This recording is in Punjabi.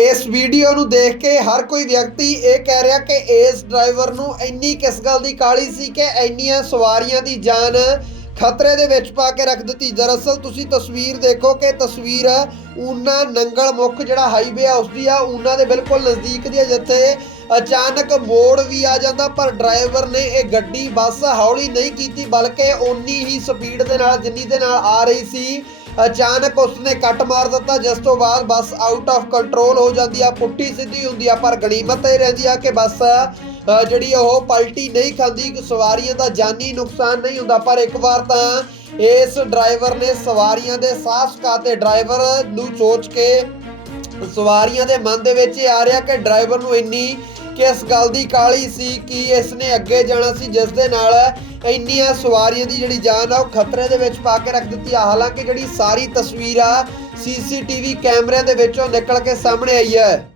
ਇਸ ਵੀਡੀਓ ਨੂੰ ਦੇਖ ਕੇ ਹਰ ਕੋਈ ਵਿਅਕਤੀ ਇਹ ਕਹਿ ਰਿਹਾ ਕਿ ਇਸ ਡਰਾਈਵਰ ਨੂੰ ਇੰਨੀ ਕਿਸ ਗੱਲ ਦੀ ਕਾਲੀ ਸੀ ਕਿ ਇੰਨੀਆਂ ਸਵਾਰੀਆਂ ਦੀ ਜਾਨ ਖਤਰੇ ਦੇ ਵਿੱਚ ਪਾ ਕੇ ਰੱਖ ਦਿੱਤੀ। ਦਰਅਸਲ ਤੁਸੀਂ ਤਸਵੀਰ ਦੇਖੋ ਕਿ ਤਸਵੀਰ ਊਨਾ ਨੰਗਲ ਮੁੱਖ ਜਿਹੜਾ ਹਾਈਵੇ ਆ ਉਸ ਦੀ ਆ, ਊਨਾ ਦੇ ਬਿਲਕੁਲ ਨਜ਼ਦੀਕ ਦੀ ਆ, ਜਿੱਥੇ ਅਚਾਨਕ ਮੋੜ ਵੀ ਆ ਜਾਂਦਾ, ਪਰ ਡਰਾਈਵਰ ਨੇ ਇਹ ਗੱਡੀ ਬੱਸ ਹੌਲੀ ਨਹੀਂ ਕੀਤੀ, ਬਲਕਿ ਓਨੀ ਹੀ ਸਪੀਡ ਦੇ ਨਾਲ, ਜਿੰਨੀ ਦੇ ਨਾਲ ਆ ਰਹੀ ਸੀ। ਅਚਾਨਕ ਉਸਨੇ ਕੱਟ ਮਾਰ ਦਿੱਤਾ ਜਿਸ ਤੋਂ ਬਾਅਦ ਬੱਸ ਆਊਟ ਆਫ ਕੰਟਰੋਲ ਹੋ ਜਾਂਦੀ ਆ ਪੁੱਠੀ ਸਿੱਧੀ ਹੁੰਦੀ ਆ ਪਰ ਗਣੀਮਤ ਇਹ ਰਹਿੰਦੀ ਆ ਕਿ ਬੱਸ ਅ, ਜਿਹੜੀ ਉਹ ਪਲਟੀ ਨਹੀਂ ਖਾਂਦੀ ਸਵਾਰੀਆਂ ਦਾ ਜਾਨੀ ਨੁਕਸਾਨ ਨਹੀਂ ਹੁੰਦਾ। ਪਰ ਇੱਕ ਵਾਰ ਤਾਂ ਇਸ ਡਰਾਈਵਰ ਨੇ ਸਵਾਰੀਆਂ ਦੇ ਸਾਹ ਸੁਕਾਤੇ ਡਰਾਈਵਰ ਨੂੰ ਸੋਚ ਕੇ ਸਵਾਰੀਆਂ ਦੇ ਮਨ ਦੇ ਵਿੱਚ ਇਹ ਆ ਰਿਹਾ ਕਿ ਡਰਾਈਵਰ ਨੂੰ ਇੰਨੀ ਕਿ ਇਸ ਗੱਲ ਦੀ ਕਾਲੀ ਸੀ ਕਿ ਇਸ ਨੇ ਅੱਗੇ ਜਾਣਾ ਸੀ, ਜਿਸ ਦੇ ਨਾਲ ਇੰਨੀਆਂ ਸਵਾਰੀਆਂ ਦੀ ਜਿਹੜੀ ਜਾਨ ਆ, ਉਹ ਖਤਰੇ ਦੇ ਵਿੱਚ ਪਾ ਕੇ ਰੱਖ ਦਿੱਤੀ ਆ। ਹਾਲਾਂਕਿ ਜਿਹੜੀ ਸਾਰੀ ਤਸਵੀਰ ਆ, ਸੀਸੀਟੀਵੀ ਕੈਮਰਿਆਂ ਦੇ ਵਿੱਚੋਂ ਨਿਕਲ ਕੇ ਸਾਹਮਣੇ ਆਈ ਹੈ।